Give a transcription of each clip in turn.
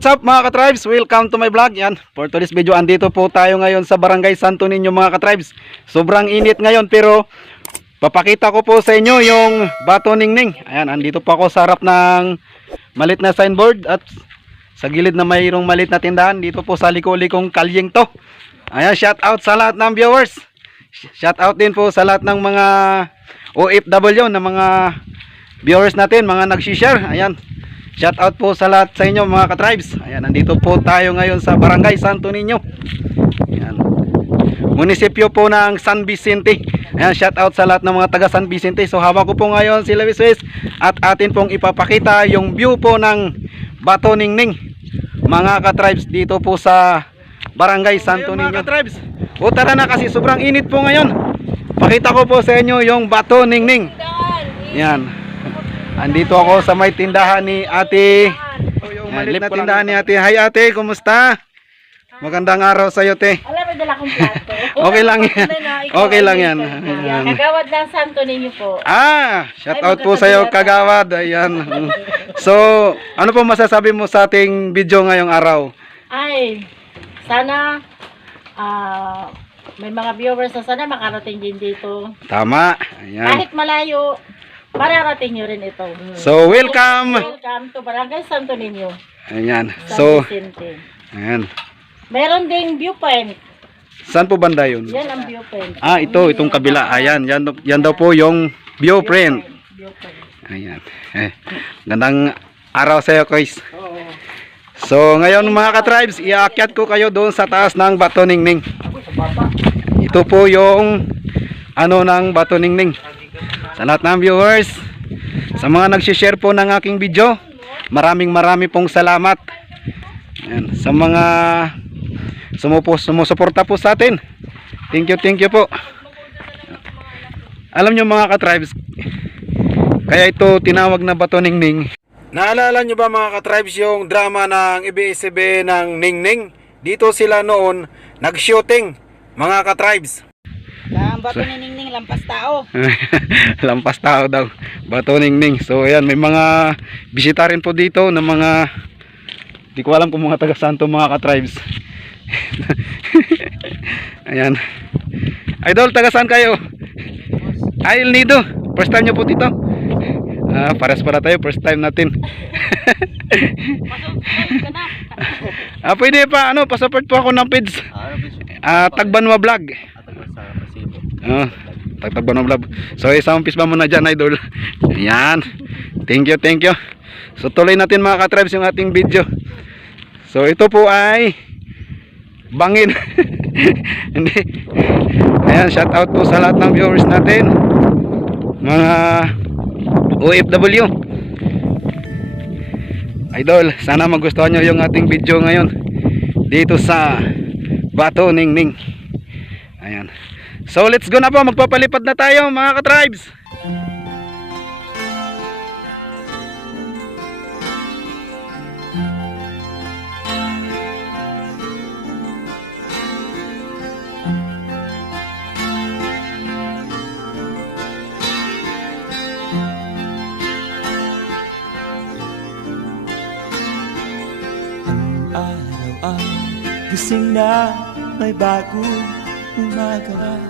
what's up mga ka-tribes? Welcome to my vlog. Yan, for today's video, andito po tayo ngayon sa Barangay Santo Niño mga ka-tribes. Sobrang init ngayon pero papakita ko po sa inyo yung Bato Ningning. Ayan, andito po ako sa harap ng malit na signboard at sa gilid na mayroong malit na tindahan. Dito po sa liko-likong kalyeng to. Ayan, shout out sa lahat ng viewers. Shout out din po sa lahat ng mga OFW na mga viewers natin, mga nag-share. Ayan. Shout out po sa lahat sa inyo mga ka-tribes. Ayan, nandito po tayo ngayon sa Barangay Santo Niño. Ayan. Munisipyo po ng San Vicente. Ayan, shout out sa lahat ng mga taga San Vicente. So hawak ko po ngayon si Luis at atin pong ipapakita yung view po ng Bato Ningning mga ka-tribes dito po sa Barangay Santo Niño. Mga ka-tribes, o tara na kasi sobrang init po ngayon. Pakita ko po sa inyo yung Bato Ningning. Ayan. Andito ako sa may tindahan ni ate. Yung malit na tindahan ni ate. Hi ate, kumusta? Magandang araw sa iyo, te. Alam mo, dala kong plato. Okay lang yan. Okay lang yan. Kagawad ng Santo Niño po. Shout out po sa iyo, kagawad. Ayan. So, ano po masasabi mo sa ating video ngayong araw? Ay, sana may mga viewers na sana makarating din dito. Tama. Ayan. Kahit malayo, mararating nyo rin ito. So, welcome. Welcome to Barangay Santo Niño. Ayan. San So, Vicente. ayan. Meron ding viewpoint. Saan po banda yun? Yan ang viewpoint. Itong kabila. Ayan, yan daw po yung viewpoint. Viewpoint. Ayan. Gandang araw sa iyo, guys. So, ngayon mga ka-tribes, iaakyat ko kayo doon sa taas ng Bato Ningning. Ito po yung ng Bato Ningning. Sa lahat ng viewers, sa mga nag-share po ng aking video, maraming pong salamat. Ayan. Sa mga sumusuporta po sa atin, thank you po. Alam nyo mga ka-tribes, kaya ito tinawag na Bato Ningning. Naalala nyo ba mga ka-tribes yung drama ng ABS-CBN ng Ningning? Dito sila noon nag-shooting mga ka-tribes. Ang Bato ni Ningning, lampas tao. Lampas tao daw, Bato Ningning. So ayan, may mga bisita rin po dito na mga, di ko alam kung mga taga Santo mga ka-tribes. Ayan. Idol, taga saan kayo? Ay, El Nido. First time nyo po dito? Pares para tayo, first time natin. Pwede pa, pa-support po ako ng page. Tagbanwa vlog. Tagbanwa vlog. So, isang piece ba muna dyan, idol? Ayan. Thank you. So, tuloy natin mga ka-tribes yung ating video. So, ito po ay bangin. Hindi. Ayan, shout out po sa lahat ng viewers natin, mga OFW. Idol, sana magustuhan nyo yung ating video ngayon dito sa Bato Ningning. Ayan. So let's go na po, magpapalipad na tayo mga ka-tribes. Araw ang gising na may bagong umaga.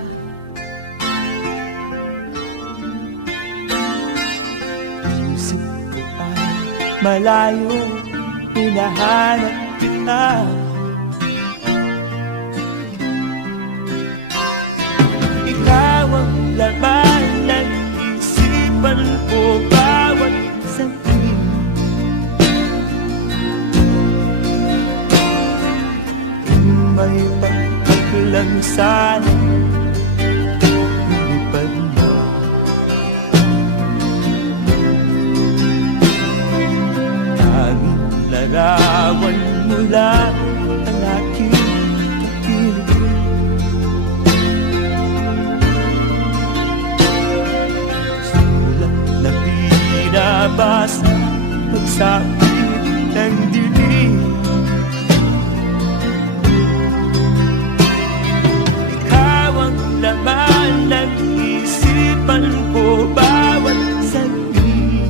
Isip ko ay malayo, hinahanap kita. Ikaw ang laman ng isipan ko bawat sandali. May pagkaklang sana lumipad na. Tanging larawan mo lang ang aking pakinig. Sulat na binabasa pagsapit ng dilim. Laman ng isipan ko bawat sandali.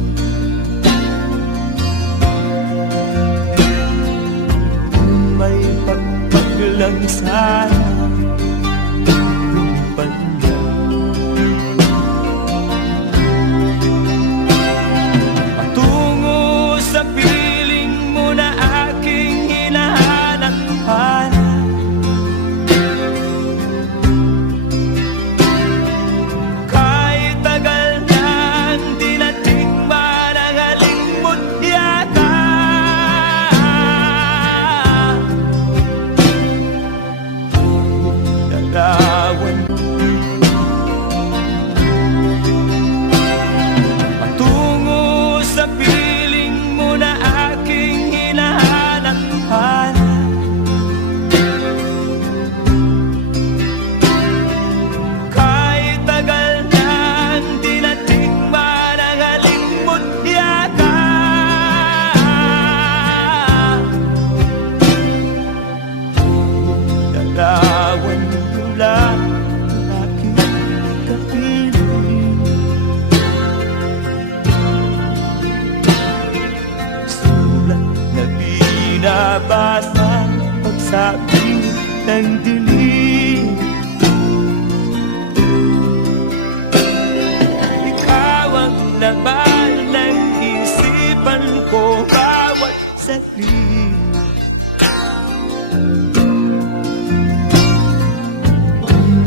saglit.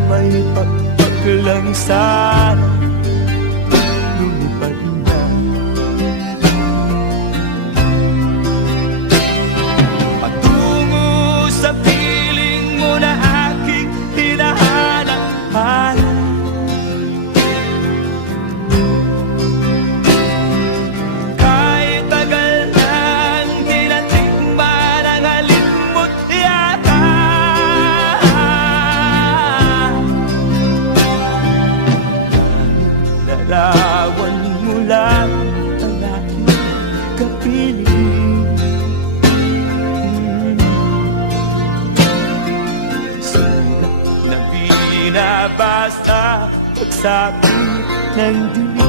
May pagpaglang sana lumipad na. Patungo sa piling mo na aking hinahanap-hanap. Kahit tagal nang tinatikman ang halimot yata. Larawan mo lang ang aking kapiling. Sulat na binabasa pagsapit ng dilim.